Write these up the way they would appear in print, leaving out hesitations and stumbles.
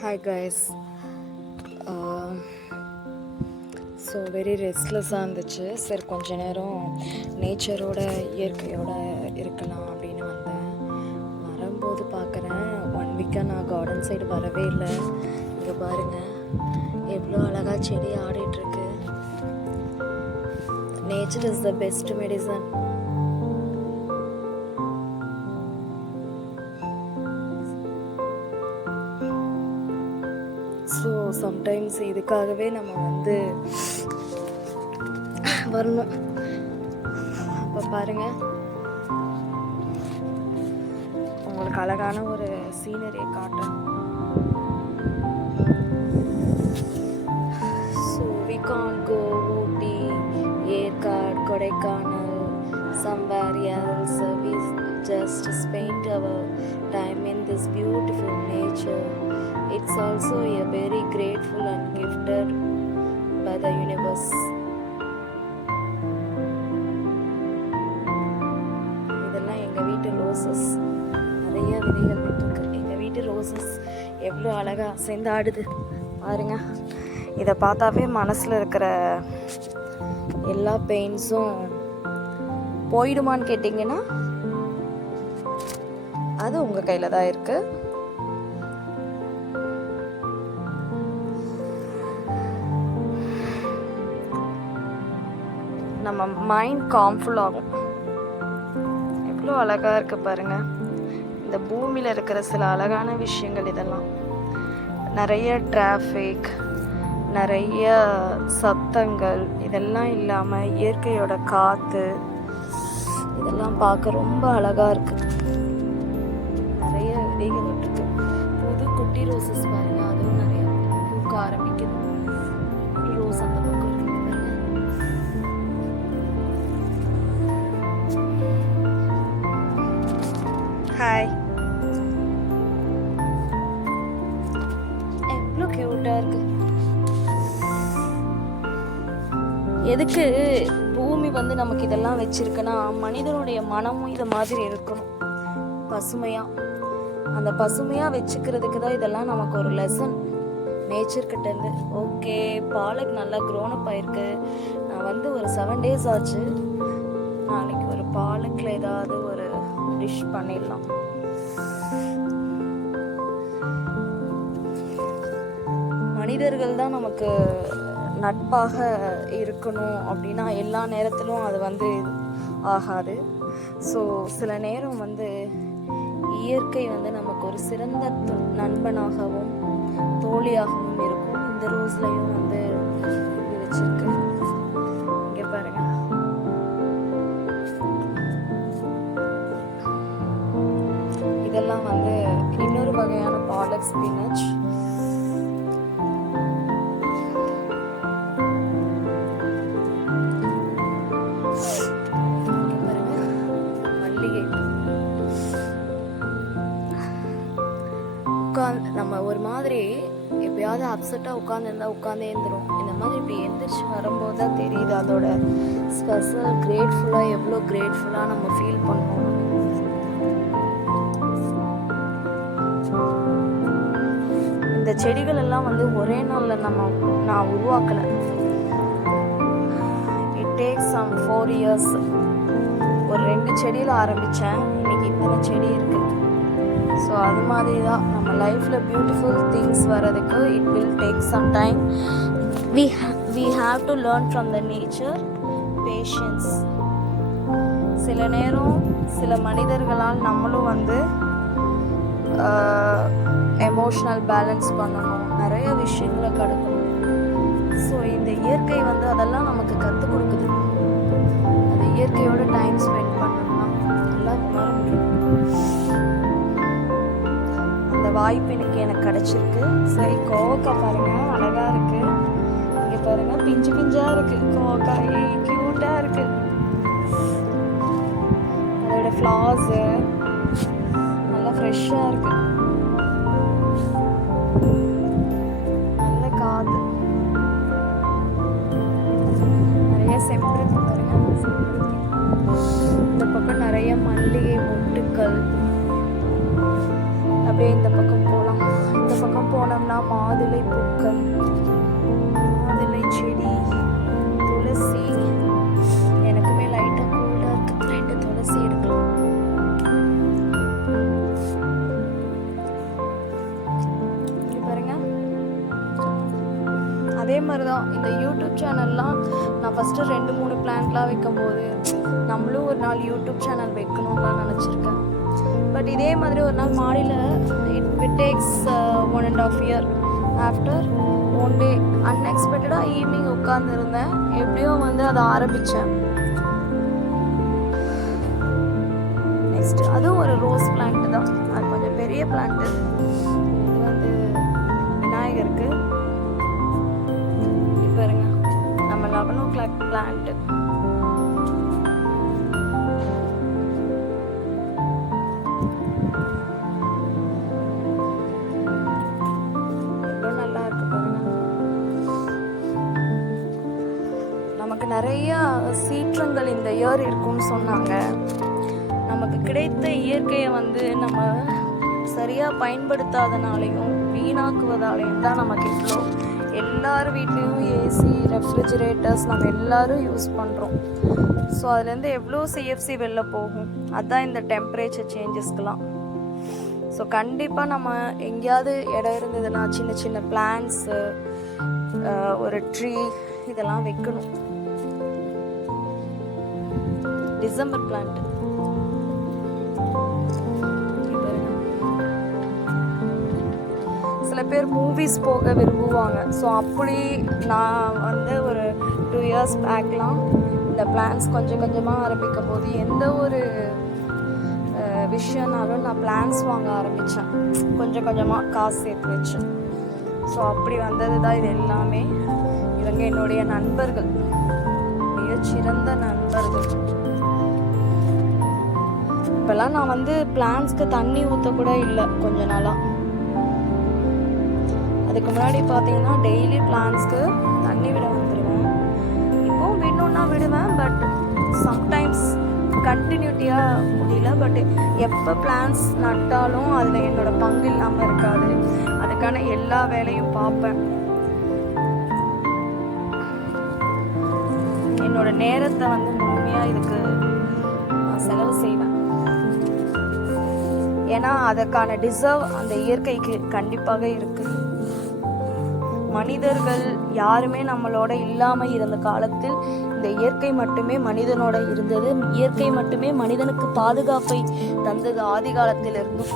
Hi guys. So very ரெஸ்ட்லெஸ்ஸாக இருந்துச்சு. சரி கொஞ்ச நேரம் நேச்சரோட இயற்கையோட இருக்கலாம் அப்படின்னு வந்தேன். வரும்போது பார்க்குறேன் 1 வீக்காக நான் கார்டன் சைடு வரவே இல்லை. இங்கே பாருங்கள் எவ்வளோ அழகாக செடி ஆடிட்டுருக்கு. Nature is the best medicine. So sometimes இதுக்காகவே நம்ம வரணும். அப்போ பாருங்கள், உங்களுக்கு அழகான ஒரு சீனரியை காட்டுறேன். So we can't go Ooty, Yercaud, Kodaikanal, somewhere else. We just spend our time in this beautiful nature. It's also a very grateful and gifted by the universe. இதெல்லாம் எங்கள் வீட்டு ரோசஸ், நிறைய விதைகள் விட்டுருக்கு. எங்கள் வீட்டு ரோசஸ் எவ்வளோ அழகாக சேர்ந்து ஆடுது பாருங்க. இதை பார்த்தாவே மனசில் இருக்கிற எல்லா பெயின்ஸும் போயிடுமான்னு கேட்டிங்கன்னா அது உங்கள் கையில் தான் இருக்குது. நம்ம மைண்ட் காம்ஃபுல் ஆகும். எவ்வளோ அழகாக இருக்குது பாருங்கள். இந்த பூமியில் இருக்கிற சில அழகான விஷயங்கள் இதெல்லாம். நிறைய டிராஃபிக், நிறைய சத்தங்கள், இதெல்லாம் இல்லாமல் இயற்கையோட காற்று, இதெல்லாம் பார்க்க ரொம்ப அழகாக இருக்குது. நிறைய விதைகள் விட்டுருக்கு. புது குட்டி ரோசஸ் பாருங்கள், அதுவும் நிறைய பூக்க ஆரம்பிக்குது. ரோஸ் அந்த பக்கம் இருக்குது. ஹாய், எவ்வளோ க்யூட்டாக இருக்கு. எதுக்கு பூமி நமக்கு இதெல்லாம் வச்சிருக்குன்னா, மனிதனுடைய மனமும் இதை மாதிரி இருக்கணும் பசுமையாக. அந்த பசுமையாக வச்சுக்கிறதுக்கு தான் இதெல்லாம் நமக்கு ஒரு லெசன் நேச்சர்கிட்டேருந்து. ஓகே, பாலக் நல்லா க்ரோனப் ஆயிருக்கு. நான் ஒரு 7 days ஆச்சு. நாளைக்கு ஒரு பாலக்கில் ஏதாவது ஒரு டிஷ் பண்ணிடலாம். மனிதர்கள் தான் நமக்கு நட்பாக இருக்கணும் அப்படின்னா எல்லா நேரத்திலும் அது ஆகாது. ஸோ சில நேரம் இயற்கை நமக்கு ஒரு சிறந்த நண்பனாகவும் தோழியாகவும் இருக்கும். இந்த ரோஸ்லையும் இது வச்சிருக்கு. இங்கே பாருங்க, இதெல்லாம் இன்னொரு வகையான பாலக் ஸ்பினச். நம்ம ஒரு மாதிரி எப்பயாவது அப்செட்டாக உட்காந்தே இருந்துடும். இந்த மாதிரி இப்படி எந்திரிச்சு வரும்போது தான் தெரியுது அதோட ஸ்பெஷல். கிரேட்ஃபுல்லாக எவ்வளோ கிரேட்ஃபுல்லாக நம்ம ஃபீல் பண்ணுவோம். இந்த செடிகள் எல்லாம் ஒரே நாளில் நான் உருவாக்கலை. It takes some 4 years. ஒரு 2 செடியில் ஆரம்பித்தேன், இன்னைக்கு இத்தனை செடி இருக்குது. ஸோ அது மாதிரி தான் நம்ம லைஃப்பில் பியூட்டிஃபுல் திங்ஸ் வர்றதுக்கு it will take some time. we have to learn from the nature patience. சில நேரம் சில மனிதர்களால் நம்மளும் எமோஷ்னல் பேலன்ஸ் பண்ணணும், நிறைய விஷயங்களை கடக்கணும். ஸோ இந்த இயற்கை அதெல்லாம் நமக்கு கற்றுக் கொடுக்குது. அது இயற்கையோட டைம் ஸ்பெண்ட் பண்ணணும்னா நல்லா உணர முடியும். அந்த வாய்ப்பு எனக்கு கிடச்சிருக்கு. சரி, கோவக்காய் பாருங்கள் அழகாக இருக்குது. இங்கே பாருங்கள், பிஞ்சு பிஞ்சாக இருக்குது கோவக்காய், க்யூட்டாக இருக்குது. அதோட ஃப்ளார்ஸு நல்லா ஃப்ரெஷ்ஷாக இருக்குது. நல்ல காது. நிறைய செம்பருத்தி பாருங்கள், செம்பருத்தி. இந்த பக்கம் நிறைய மல்லிகை மொட்டுக்கள். அப்படியே இந்த பக்கம் போகலாம். இந்த பக்கம் போனோம்னா இதெல்லாம் மாதுளை பூக்கள், மாதுளை செடி, துளசி. எனக்குமே லைட்டாக கூலாக இருக்குது, 2 துளசி எடுக்கலாம். அதே மாதிரி தான் இந்த யூடியூப் சேனல்லாம் நான் ஃபஸ்ட்டு 2-3 பிளான்ட்லாம் வைக்கும்போது நம்மளும் ஒரு நாள் யூடியூப் சேனல் வைக்கணும்லாம் நினச்சிருக்கேன். பட் இதே மாதிரி ஒரு நாள் மாடியில் it takes 1.5 year after one day அன்எக்ஸ்பெக்டடாக ஈவினிங் உட்காந்துருந்தேன். எப்படியோ வந்து அதை ஆரம்பித்தேன். நெக்ஸ்ட் அதுவும் ஒரு ரோஸ் பிளான்ட்டு தான், அது கொஞ்சம் பெரிய பிளான்ட்டு. இது வந்து விநாயகருக்கு பாருங்க, நம்ம 11 o'clock பிளான்ட். எவ்வளோ நல்லா இருக்கு பாருங்க. நமக்கு நிறைய சீற்றங்கள் இந்த இயர் இருக்கும்னு சொன்னாங்க. நமக்கு கிடைத்த இயற்கையை வந்து நம்ம சரியாக பயன்படுத்தாதனாலையும் வீணாக்குவதாலையும் தான் நமக்கு இவ்வளோ. எல்லார் வீட்லேயும் ஏசி, ரெஃப்ரிஜிரேட்டர்ஸ் நம்ம எல்லோரும் யூஸ் பண்ணுறோம். ஸோ அதுலேருந்து எவ்வளோ சிஎஃப்சி வெளில போகும். அதுதான் இந்த டெம்பரேச்சர் சேஞ்சஸ்க்கெலாம். ஸோ கண்டிப்பாக நம்ம எங்கேயாவது இடம் இருந்ததுன்னா சின்ன சின்ன பிளான்ட்ஸு, ஒரு ட்ரீ இதெல்லாம் வைக்கணும். டிசம்பர் பிளான்ட் சில பேர் மூவிஸ் போக விரும்புவாங்க. ஸோ அப்படி நான் வந்து ஒரு 2 years பேக்லாம் இந்த பிளான்ஸ் கொஞ்சம் கொஞ்சமாக ஆரம்பிக்கும் போது எந்த ஒரு விஷயம்னாலும் நான் பிளான்ஸ் வாங்க ஆரம்பித்தேன், கொஞ்சம் கொஞ்சமாக காசு சேர்த்து வச்சு. ஸோ அப்படி வந்தது தான் இது எல்லாமே. இவங்க என்னுடைய நண்பர்கள், மிகச்சிறந்த நண்பர்கள். இப்போல்லாம் நான் வந்து பிளான்ஸ்க்கு தண்ணி ஊற்றக்கூட இல்லை கொஞ்ச நாளாக. அதுக்கு முன்னாடி பார்த்தீங்கன்னா டெய்லி பிளான்ஸ்க்கு தண்ணி விட வந்துடுவேன். இப்போவும் விடணுன்னா விடுவேன், பட் சம்டைம்ஸ் கண்டினியூட்டியாக முடியல. பட் எப்போ பிளான்ஸ் நட்டாலும் அதில் என்னோடய பங்கு இல்லாமல் இருக்காது. அதுக்கான எல்லா வேலையும் பார்ப்பேன். என்னோட நேரத்தை வந்து முழுமையாக இதுக்கு நான் செலவு செய்வேன். ஏன்னா அதற்கான டிசர்வ் அந்த இயற்கைக்கு கண்டிப்பாக இருக்குது. மனிதர்கள் யாருமே நம்மளோட இல்லாமல் இருந்த காலத்தில் இந்த இயற்கை மட்டுமே மனிதனோட இருந்தது. இயற்கை மட்டுமே மனிதனுக்கு பாதுகாப்பை தந்தது ஆதி காலத்தில் இருந்தும்.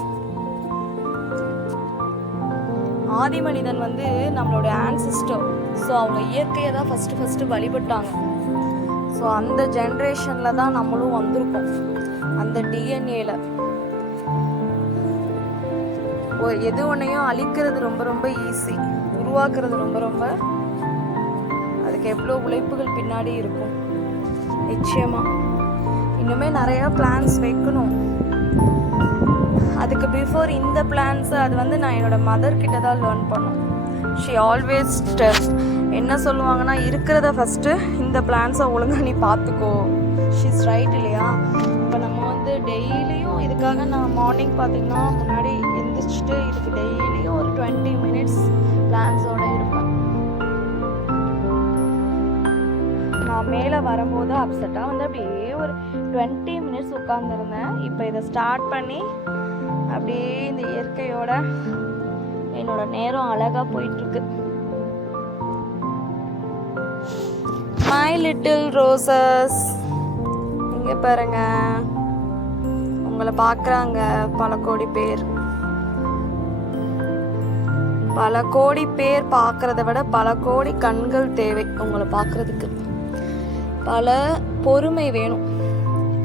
ஆதி மனிதன் வந்து நம்மளோட ஆன்சிஸ்டர். ஸோ அவங்க இயற்கையை தான் ஃபஸ்ட்டு வழிபட்டாங்க. ஸோ அந்த ஜென்ரேஷனில் தான் நம்மளும் வந்திருக்கோம். அந்த டிஎன்ஏல எது ஒன்றையும் அழிக்கிறது ரொம்ப ரொம்ப ஈஸி, உருவாக்குறது ரொம்ப ரொம்ப, அதுக்கு எவ்வளோ உழைப்புகள் பின்னாடி இருக்கும். நிச்சயமாக இன்னுமே நிறையா பிளான்ஸ் வைக்கணும். அதுக்கு பிஃபோர் இந்த பிளான்ஸை அது வந்து நான் என்னோடய மதர்கிட்ட தான் லேர்ன் பண்ணோம். ஷி ஆல்வேஸ் டெல், என்ன சொல்லுவாங்கன்னா, இருக்கிறத ஃபஸ்ட்டு இந்த பிளான்ஸை ஒழுங்காக நீ பார்த்துக்கோ. ஷீஸ் ரைட் இல்லையா? இப்போ நம்ம வந்து டெய்லியும் இதுக்காக நான் மார்னிங் பார்த்திங்கன்னா முன்னாடி எந்திரிச்சிட்டு இதுக்கு டெய்லியும் ஒரு 20 minutes பிளான்ஸோடு இருப்பேன். நான் மேலே வரும்போது அப்செட்டாக வந்து அப்படியே ஒரு 20 minutes உட்காந்துருந்தேன். இப்போ இதை ஸ்டார்ட் பண்ணி அப்படியே இந்த இயற்கையோட என்னோட நேரம் அழகாக போயிட்டுருக்கு. மை லிட்டில் ரோசஸ் இங்கே பாருங்க, உங்களை பார்க்குறாங்க பல கோடி பேர். பல கோடி பேர் பார்க்குறத விட பல கோடி கண்கள் தேவை உங்களை பார்க்குறதுக்கு. பல பொறுமை வேணும்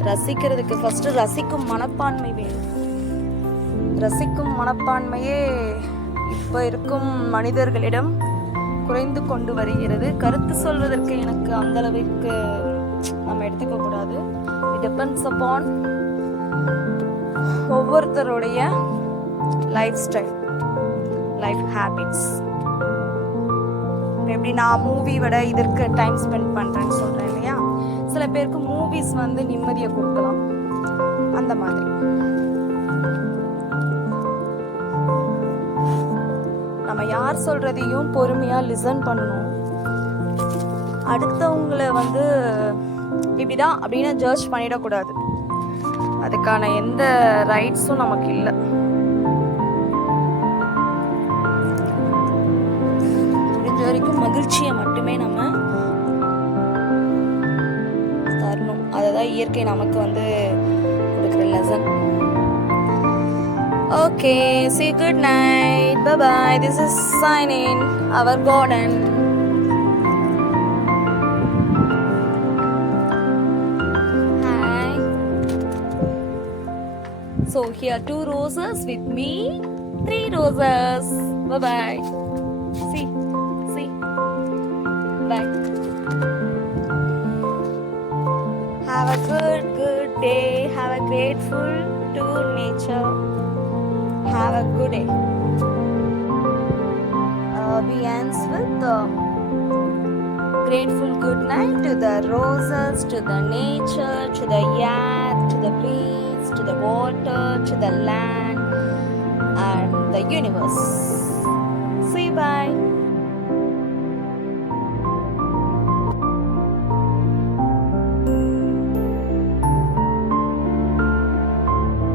ரசிக்கிறதுக்கு. ஃபஸ்ட்டு ரசிக்கும் மனப்பான்மை வேணும். ரசிக்கும் மனப்பான்மையே இப்போ இருக்கும் மனிதர்களிடம் குறைந்து கொண்டு வருகிறது. கருத்து சொல்வதற்கு எனக்கு அந்தளவிற்கு நம்ம எடுத்துக்க கூடாது. இட் டிபெண்ட்ஸ் அப்பான் ஒவ்வொருத்தருடைய லைஃப் ஸ்டைல், லைஃப் ஹேபிட்ஸ். எப்படி நான் மூவி விட இதற்கு டைம் ஸ்பெண்ட் பண்ணுறேன்னு சொல்கிறேன் இல்லையா? சில பேருக்கு மூவிஸ் வந்து நிம்மதியை கொடுக்கலாம். அந்த மாதிரி நம்ம யார் சொல்கிறதையும் பொறுமையாக லிசன் பண்ணணும். அடுத்தவங்களை வந்து இப்படிதான் அப்படின்னு ஜட்ஜ் பண்ணிடக்கூடாது. அதுக்கான எந்த ரைட்ஸும் நமக்கு இல்லை. முடிஞ்ச வரைக்கும் மகிழ்ச்சியை மட்டுமே நம்ம தரணும். அதுதான் இயற்கை நமக்கு வந்து கொடுக்குற lesson. Okay, say good night. Bye bye. This is signing our garden. Hi. So here 2 roses with me, 3 roses. Bye bye. See. Bye. Have a good day. Have a grateful to nature. Have a good day. We ends with grateful good night to the roses, to the nature, to the air, to the breeze, to the water, to the land and the universe. See you, bye.